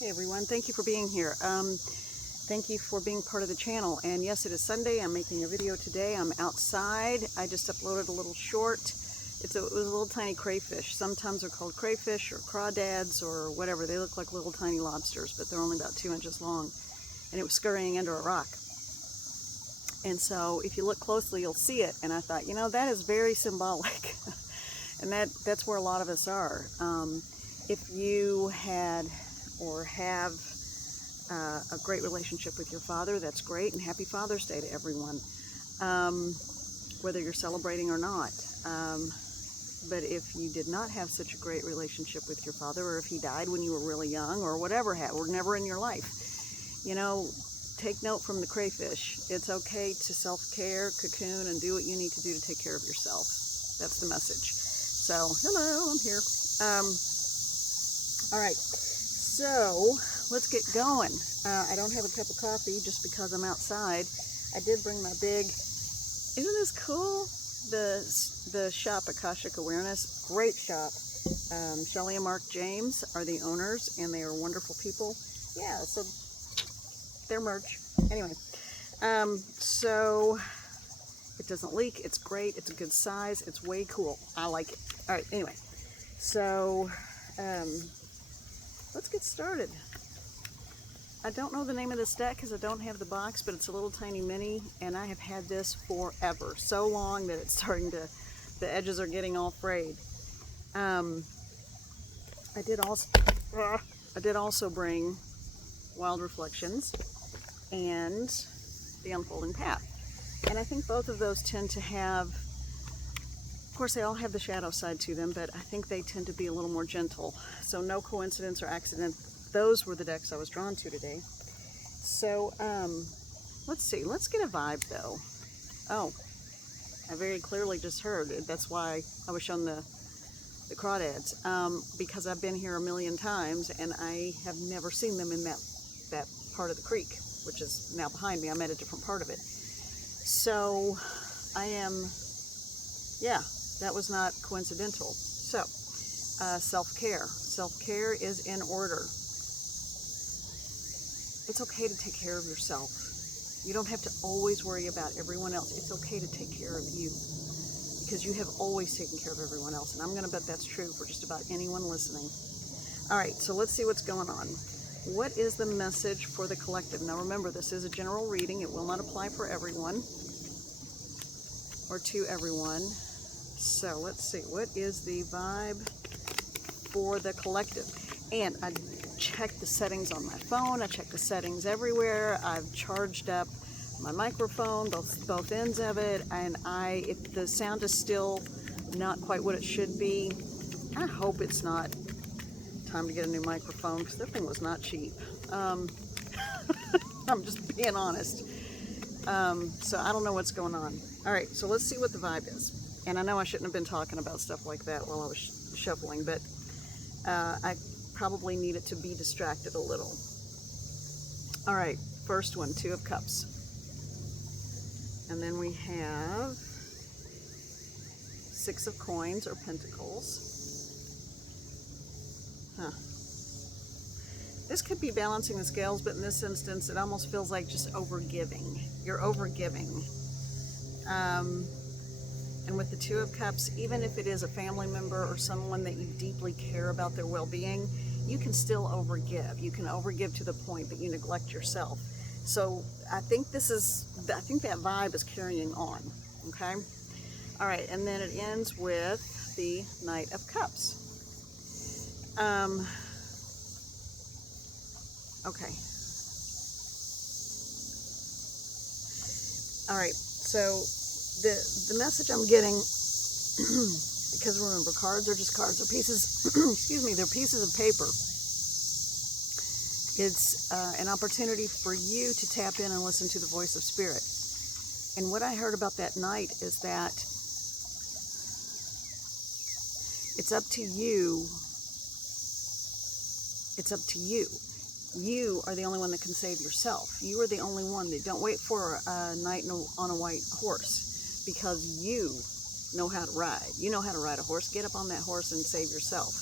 Hey everyone, thank you for being here. Thank you for being part of the channel. And yes, it is Sunday. I'm making a video today. I'm outside. I just uploaded a little short. It was a little tiny crayfish. Sometimes they're called crayfish or crawdads or whatever. They look like little tiny lobsters, but they're only about 2 inches long. And it was scurrying under a rock. And so if you look closely, you'll see it. And I thought, you know, that is very symbolic. And that's where a lot of us are. If you had or have a great relationship with your father, that's great, and happy Father's Day to everyone, whether you're celebrating or not. But if you did not have such a great relationship with your father, or if he died when you were really young, or whatever, or never in your life, you know, take note from the crayfish. It's okay to self-care, cocoon, and do what you need to do to take care of yourself. That's the message. So, hello, I'm here. All right, so let's get going. I don't have a cup of coffee just because I'm outside. I did bring my big, isn't this cool? The shop, Akashic Awareness, great shop. Shelly and Mark James are the owners, and they are wonderful people. Yeah, so their merch. Anyway, so it doesn't leak. It's great. It's a good size. It's way cool. I like it. All right, anyway, so let's get started. I don't know the name of this deck because I don't have the box, but it's a little tiny mini, and I have had this forever. So long that it's starting to, the edges are getting all frayed. I did also bring Wild Reflections and The Unfolding Path. And I think both of those tend to have, of course they all have the shadow side to them, but I think they tend to be a little more gentle. So no coincidence or accident. Those were the decks I was drawn to today. So, let's see. Let's get a vibe, though. Oh, I very clearly just heard. That's why I was shown the crawdads. Because I've been here a million times, and I have never seen them in that part of the creek, which is now behind me. I'm at a different part of it. So, yeah, that was not coincidental. So, self-care. Self-care is in order. It's okay to take care of yourself. You don't have to always worry about everyone else. It's okay to take care of you, because you have always taken care of everyone else. And I'm going to bet that's true for just about anyone listening. All right, so let's see what's going on. What is the message for the collective? Now remember, this is a general reading. It will not apply for everyone or to everyone. So let's see. What is the vibe for the collective? And I checked the settings on my phone. I checked the settings everywhere. I've charged up my microphone, both ends of it, and if the sound is still not quite what it should be, I hope it's not time to get a new microphone, because that thing was not cheap. I'm just being honest. So I don't know what's going on. All right, so let's see what the vibe is. And I know I shouldn't have been talking about stuff like that while I was shuffling, but I probably need it to be distracted a little. All right, first one, Two of Cups. And then we have Six of Coins or Pentacles. This could be balancing the scales, but in this instance, it almost feels like just overgiving. You're overgiving. And with the Two of Cups, even if it is a family member or someone that you deeply care about their well-being, you can still overgive. You can overgive to the point that you neglect yourself. So I think that vibe is carrying on, okay? All right, and then it ends with the Knight of Cups. Okay. All right, so the message I'm getting, because remember, cards are just cards. They're pieces, excuse me, they're pieces of paper. It's an opportunity for you to tap in and listen to the voice of spirit. And what I heard about that night is that it's up to you. It's up to you. You are the only one that can save yourself. You are the only one that don't wait for a knight on a white horse, because you know how to ride. You know how to ride a horse. Get up on that horse and save yourself.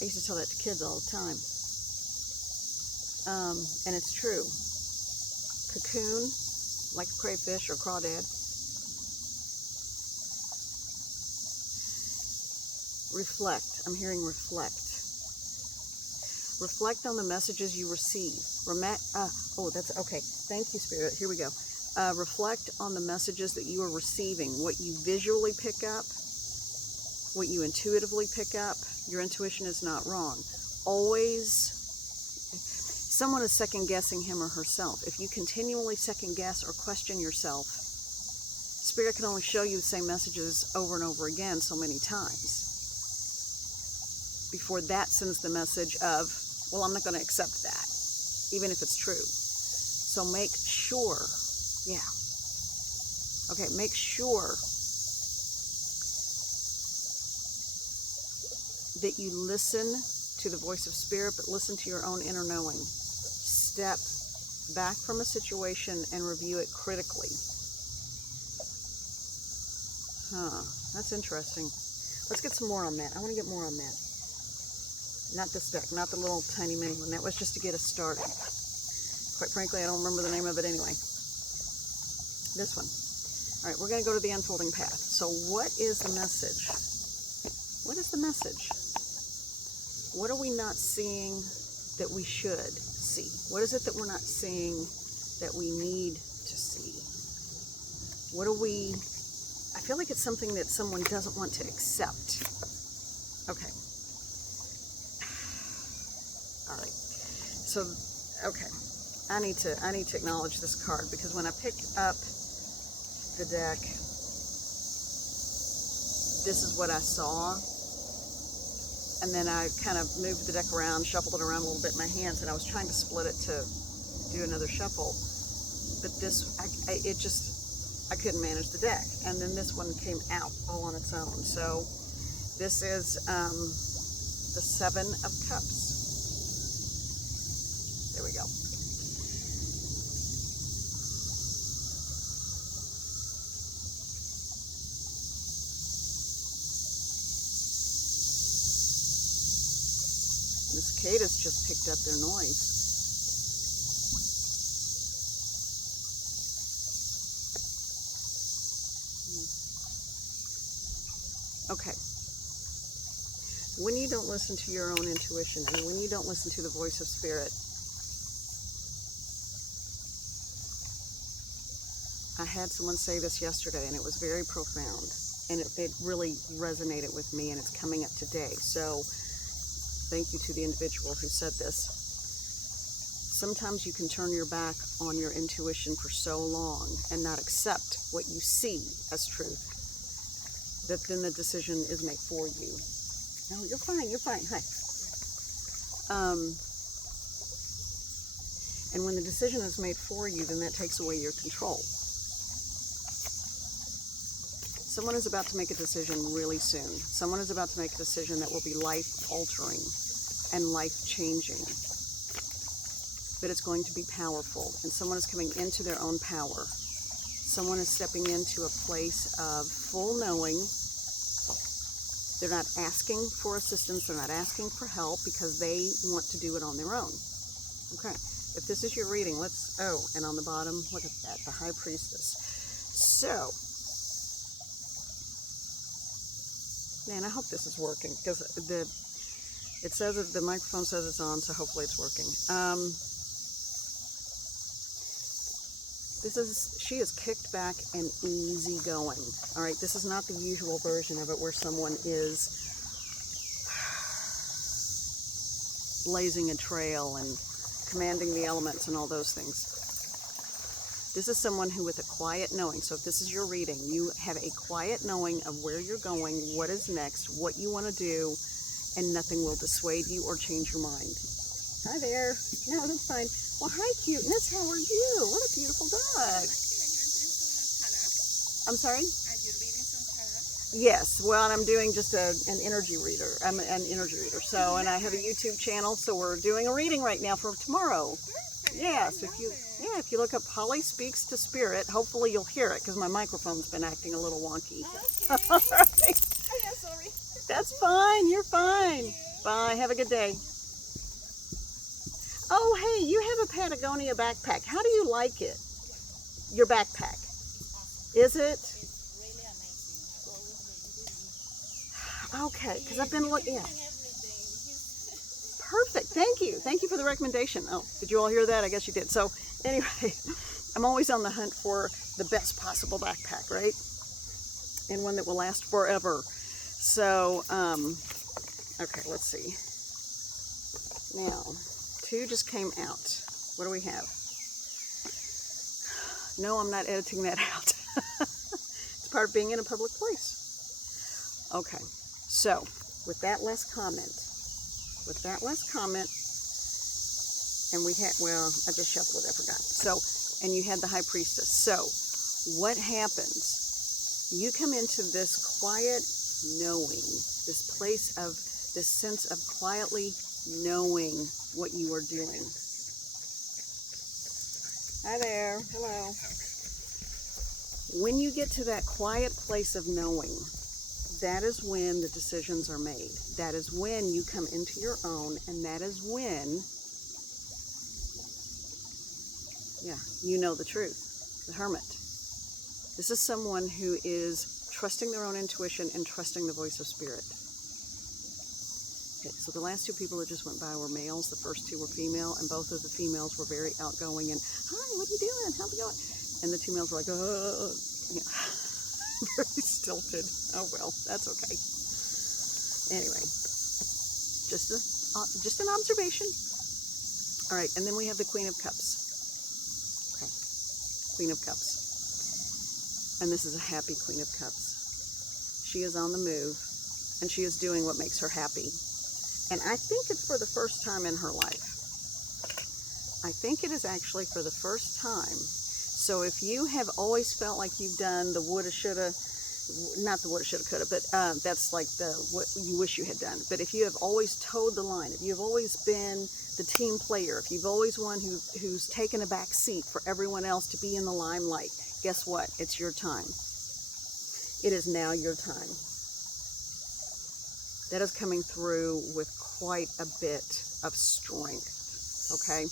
I used to tell that to kids all the time. And it's true. Cocoon, like a crayfish or crawdad. Reflect. I'm hearing reflect. Reflect on the messages you receive. Oh, that's okay. Thank you, Spirit. Here we go. Reflect on the messages that you are receiving, what you visually pick up, what you intuitively pick up. Your intuition is not wrong. Always, someone is second guessing him or herself. If you continually second guess or question yourself, Spirit can only show you the same messages over and over again so many times before that sends the message of, well, I'm not going to accept that, even if it's true. So make sure, make sure that you listen to the voice of Spirit, but listen to your own inner knowing. Step back from a situation and review it critically. That's interesting. Let's get some more on that. I want to get more on that. Not this deck, not the little tiny mini one. That was just to get us started. Quite frankly, I don't remember the name of it anyway. This one. All right, we're going to go to the unfolding path. So what is the message? What is the message? What are we not seeing that we should see? What is it that we're not seeing that we need to see? What are we... I feel like it's something that someone doesn't want to accept. Okay. All right. So, okay. I need to acknowledge this card, because when I picked up the deck, this is what I saw. And then I kind of moved the deck around, shuffled it around a little bit in my hands, and I was trying to split it to do another shuffle. But this, I couldn't manage the deck. And then this one came out all on its own. So this is the Seven of Cups. There we go. The cicadas just picked up their noise. Okay. When you don't listen to your own intuition, and when you don't listen to the voice of Spirit, I had someone say this yesterday, and it was very profound, and it really resonated with me, and it's coming up today. So thank you to the individual who said this. Sometimes you can turn your back on your intuition for so long and not accept what you see as truth, that then the decision is made for you. No, you're fine, you're fine. Hi. And when the decision is made for you, then that takes away your control. Someone is about to make a decision really soon. Someone is about to make a decision that will be life-altering and life-changing. But it's going to be powerful. And someone is coming into their own power. Someone is stepping into a place of full knowing. They're not asking for assistance. They're not asking for help because they want to do it on their own. Okay. If this is your reading, let's... Oh, and on the bottom, look at that. The High Priestess. So... Man, I hope this is working, because it says that the microphone says it's on, so hopefully it's working. She is kicked back and easy going. All right, this is not the usual version of it where someone is blazing a trail and commanding the elements and all those things. This is someone who, with a quiet knowing, so if this is your reading, you have a quiet knowing of where you're going, what is next, what you want to do, and nothing will dissuade you or change your mind. Hi there. No, that's fine. Well, hi, cuteness. How are you? What a beautiful dog. I'm sorry? Are you reading some tarot? Yes. Well, I'm doing just an energy reader. I'm an energy reader. So, and I have a YouTube channel, so we're doing a reading right now for tomorrow. Yes, if you look up Holly Speaks to Spirit, hopefully you'll hear it, because my microphone's been acting a little wonky. Okay. All right. Oh, yeah, sorry. That's fine. You're fine. Bye. Have a good day. Oh, hey, you have a Patagonia backpack. How do you like it? Your backpack. Is it? It's really amazing. I always been Okay, because I've been looking. Yeah. everything. Perfect. Thank you. Thank you for the recommendation. Oh, did you all hear that? I guess you did. So, anyway, I'm always on the hunt for the best possible backpack, right? And one that will last forever. So, okay, let's see. Now, 2 just came out. What do we have? No, I'm not editing that out. It's part of being in a public place. Okay, so with that last comment, and we had, well, I just shuffled it, I forgot. So, and you had the high priestess. So, what happens? You come into this quiet knowing, this place of, this sense of quietly knowing what you are doing. Hi there, hello. When you get to that quiet place of knowing, that is when the decisions are made. That is when you come into your own, and that is when, yeah, you know the truth, the hermit. This is someone who is trusting their own intuition and trusting the voice of spirit. Okay, so the last 2 people that just went by were males. The first 2 were female, and both of the females were very outgoing and, hi, what are you doing? How's it going? And the 2 males were like, yeah. Very stilted. Oh, well, that's okay. Anyway, just an observation. All right, and then we have the Queen of Cups. Okay, Queen of Cups. And this is a happy Queen of Cups. She is on the move, and she is doing what makes her happy. And I think it's for the first time in her life. I think it is actually for the first time. So if you have always felt like you've done the woulda, shoulda, not the woulda, shoulda, coulda, but that's like the what you wish you had done. But if you have always towed the line, if you've always been the team player, if you've always one who's taken a back seat for everyone else to be in the limelight, guess what? It's your time. It is now your time. That is coming through with quite a bit of strength, okay?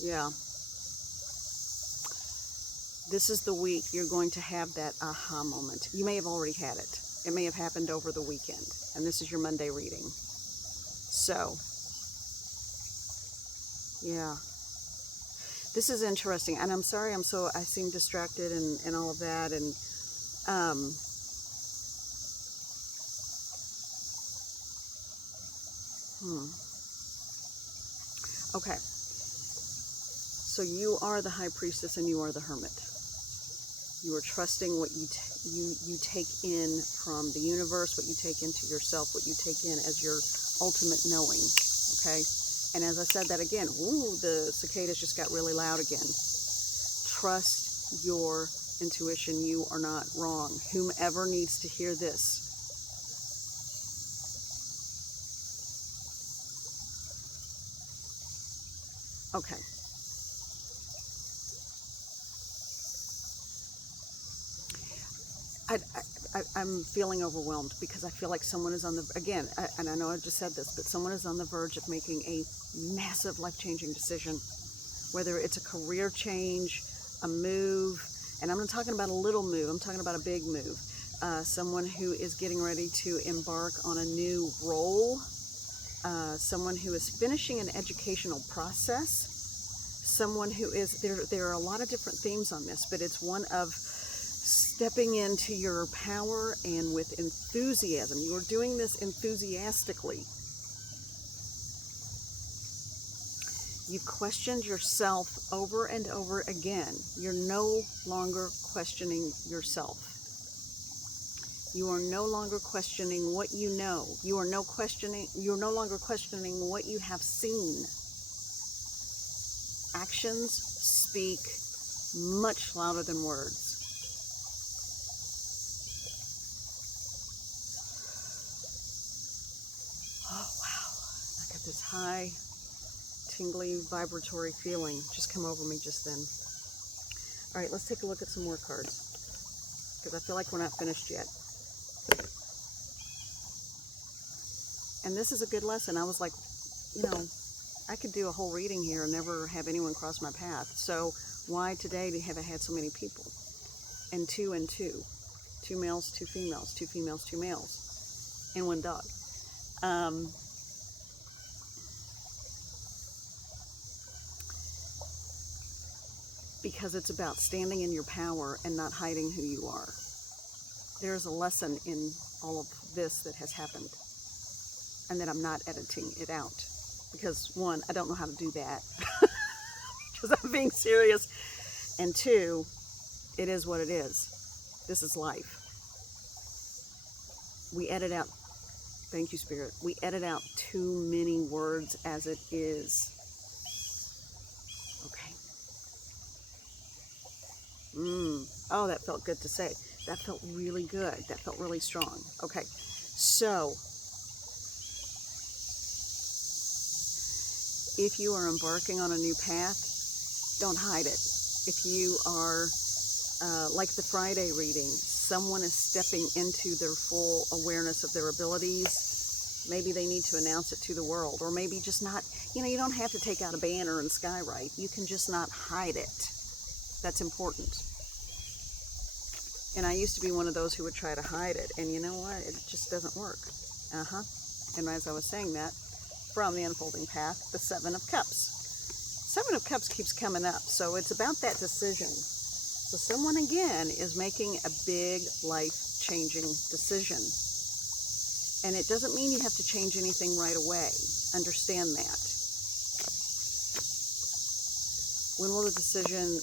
Yeah. This is the week you're going to have that aha moment. You may have already had it. It may have happened over the weekend, and this is your Monday reading. So, yeah. This is interesting, and I'm sorry I seem distracted and all of that, and okay. So you are the high priestess and you are the hermit. You are trusting what you take in from the universe, what you take into yourself, what you take in as your ultimate knowing, okay? And as I said that again, ooh, the cicadas just got really loud again. Trust your intuition. You are not wrong. Whomever needs to hear this. Okay. I'm feeling overwhelmed because I feel like someone is on the, again, and I know I just said this, but someone is on the verge of making a massive life-changing decision, whether it's a career change, a move, and I'm not talking about a little move, I'm talking about a big move. Someone who is getting ready to embark on a new role, someone who is finishing an educational process, someone who is, there are a lot of different themes on this, but it's one of stepping into your power and with enthusiasm. You are doing this enthusiastically. You've questioned yourself over and over again. You're no longer questioning yourself. You are no longer questioning what you know. You're no longer questioning what you have seen. Actions speak much louder than words. Oh, wow. I got this high, tingly, vibratory feeling just come over me just then. All right, let's take a look at some more cards because I feel like we're not finished yet. And this is a good lesson. I was like, I could do a whole reading here and never have anyone cross my path. So why today have I had so many people? And two and two. 2 males, 2 females, 2 females, 2 males, and 1 dog. Because it's about standing in your power and not hiding who you are. There's a lesson in all of this that has happened, and that I'm not editing it out. Because 1, I don't know how to do that, because I'm being serious. And 2, it is what it is. This is life. We edit out, thank you, Spirit, we edit out too many words as it is. Okay. Oh, that felt good to say. That felt really good. That felt really strong. Okay. So, if you are embarking on a new path, don't hide it. If you are, like the Friday reading, someone is stepping into their full awareness of their abilities, maybe they need to announce it to the world, or maybe just not, you don't have to take out a banner and skywrite. You can just not hide it. That's important. And I used to be one of those who would try to hide it, and you know what? It just doesn't work. And as I was saying that, from the unfolding path, the 7 of Cups. 7 of Cups keeps coming up, so it's about that decision. So someone, again, is making a big life-changing decision. And it doesn't mean you have to change anything right away. Understand that. When will the decision,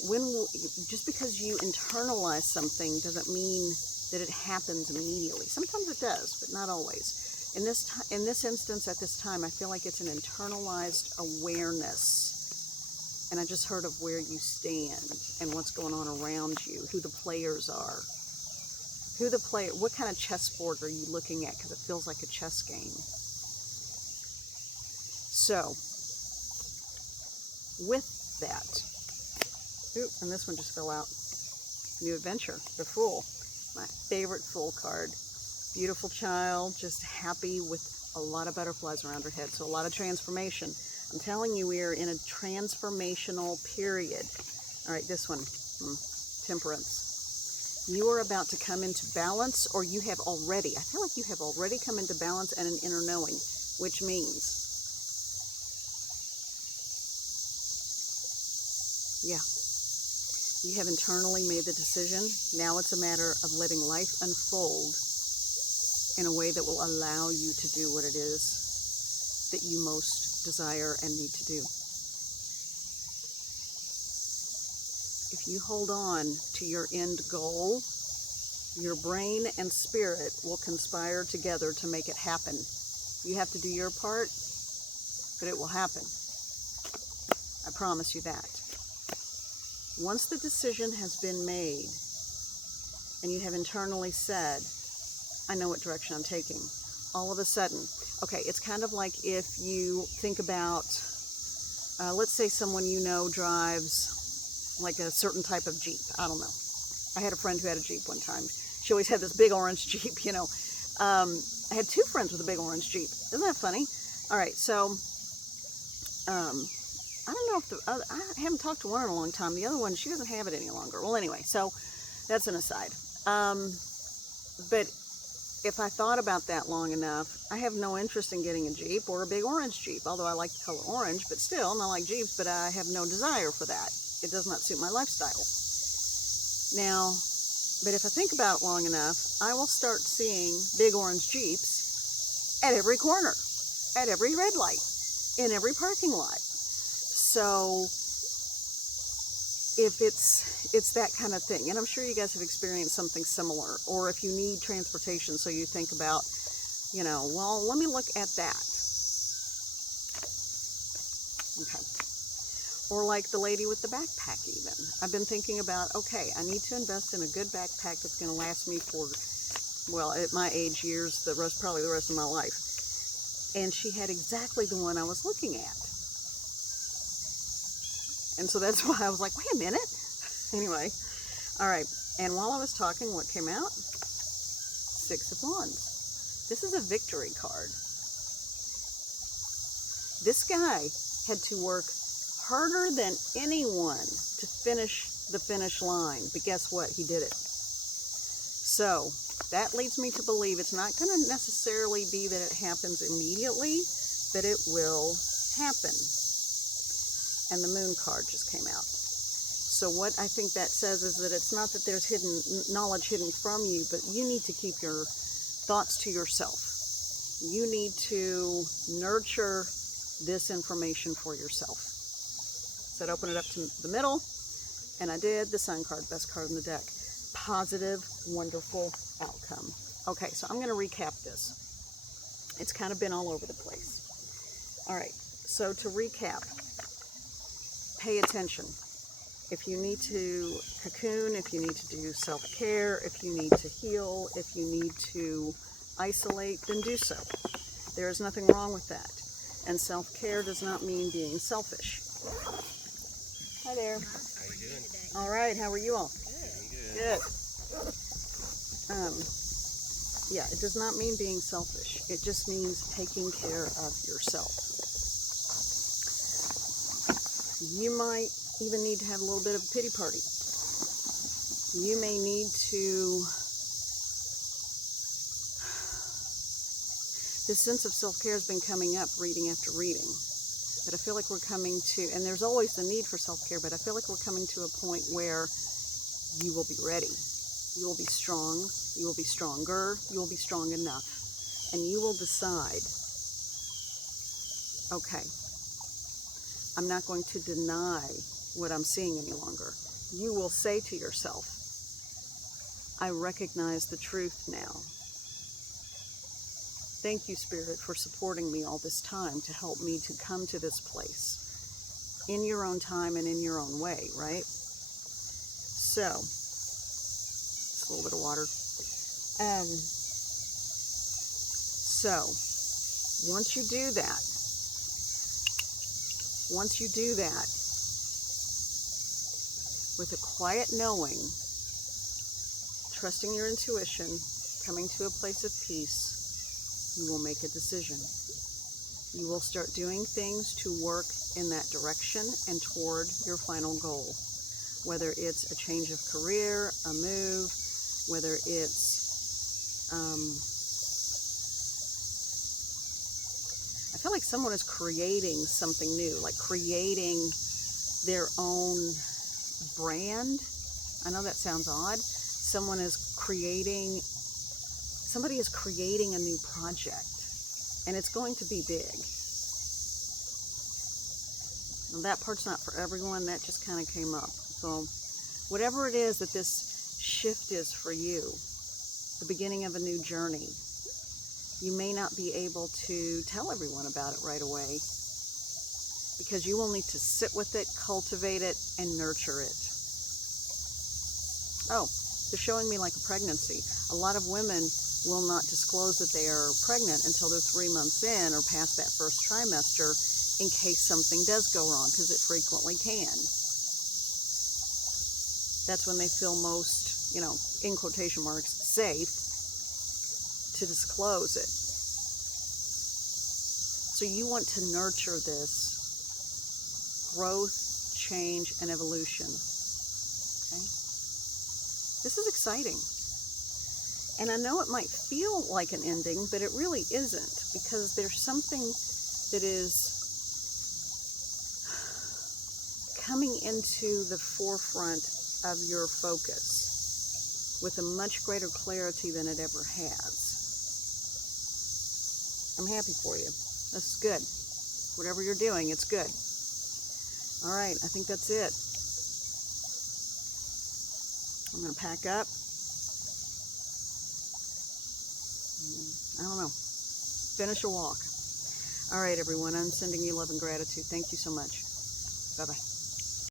just because you internalize something doesn't mean that it happens immediately. Sometimes it does, but not always. In this instance, at this time, I feel like it's an internalized awareness. And I just heard of where you stand and what's going on around you, who the players are. What kind of chessboard are you looking at? Because it feels like a chess game. So, with that, and this one just fell out. New Adventure, the Fool. My favorite Fool card. Beautiful child, just happy with a lot of butterflies around her head. So a lot of transformation. I'm telling you, we are in a transformational period. All right, this one, Temperance. You are about to come into balance, or you have already. I feel like you have already come into balance and an inner knowing, which means, you have internally made the decision. Now it's a matter of letting life unfold in a way that will allow you to do what it is that you most desire and need to do. If you hold on to your end goal, your brain and spirit will conspire together to make it happen. You have to do your part, but it will happen. I promise you that. Once the decision has been made, and you have internally said, I know what direction I'm taking, all of a sudden, okay, it's kind of like if you think about, let's say someone you know drives like a certain type of Jeep. I don't know. I had a friend who had a Jeep one time. She always had this big orange Jeep, I had 2 friends with a big orange Jeep. Isn't that funny? All right, so, I don't know if I haven't talked to one in a long time. The other one, she doesn't have it any longer. Well, anyway, so that's an aside. But if I thought about that long enough, I have no interest in getting a Jeep or a big orange Jeep, although I like the color orange, but still, and I like Jeeps, but I have no desire for that. It does not suit my lifestyle. Now, but if I think about it long enough, I will start seeing big orange Jeeps at every corner, at every red light, in every parking lot. So if it's that kind of thing, and I'm sure you guys have experienced something similar, or if you need transportation, so you think about, well, let me look at that. Okay. Or like the lady with the backpack even. I've been thinking about, okay, I need to invest in a good backpack that's going to last me for, well, at my age, years, probably the rest of my life. And she had exactly the one I was looking at. And so that's why I was like, wait a minute. Anyway, all right. And while I was talking, what came out? 6 of Wands. This is a victory card. This guy had to work harder than anyone to finish the finish line, but guess what? He did it. So that leads me to believe it's not going to necessarily be that it happens immediately, but it will happen. And the moon card just came out. So what I think that says is that it's not that there's knowledge hidden from you, but you need to keep your thoughts to yourself. You need to nurture this information for yourself. So I'd open it up to the middle, and I did. The Sun card, best card in the deck. Positive, wonderful outcome. Okay, so I'm going to recap this. It's kind of been all over the place. All right, so to recap, pay attention. If you need to cocoon, if you need to do self-care, if you need to heal, if you need to isolate, then do so. There is nothing wrong with that. And self-care does not mean being selfish. Hi there. How you doing? All right, how are you all? Good. Good. Yeah, it does not mean being selfish. It just means taking care of yourself. You might even need to have a little bit of a pity party. You may need to... This sense of self-care has been coming up reading after reading. But I feel like we're coming to, and there's always the need for self-care, but I feel like we're coming to a point where you will be ready. You will be strong. You will be stronger. You will be strong enough. And you will decide, okay, I'm not going to deny what I'm seeing any longer. You will say to yourself, I recognize the truth now. Thank you, Spirit, for supporting me all this time to help me to come to this place in your own time and in your own way, right? So, just a little bit of water. So, once you do that, with a quiet knowing, trusting your intuition, coming to a place of peace, you will make a decision. You will start doing things to work in that direction and toward your final goal. Whether it's a change of career, a move, whether it's, I feel like someone is creating something new, like creating their own brand. I know that sounds odd. Somebody is creating a new project, and it's going to be big. Now, that part's not for everyone. That just kind of came up. So whatever it is that this shift is for you, the beginning of a new journey, you may not be able to tell everyone about it right away, because you will need to sit with it, cultivate it, and nurture it. Oh, they're showing me like a pregnancy. A lot of women will not disclose that they are pregnant until they're 3 months in or past that first trimester, in case something does go wrong, because it frequently can. That's when they feel most, in quotation marks, safe to disclose it. So you want to nurture this growth, change, and evolution. Okay? This is exciting. And I know it might feel like an ending, but it really isn't, because there's something that is coming into the forefront of your focus with a much greater clarity than it ever has. I'm happy for you. That's good. Whatever you're doing, it's good. All right, I think that's it. I'm going to pack up. I don't know. Finish a walk. All right, everyone. I'm sending you love and gratitude. Thank you so much. Bye-bye.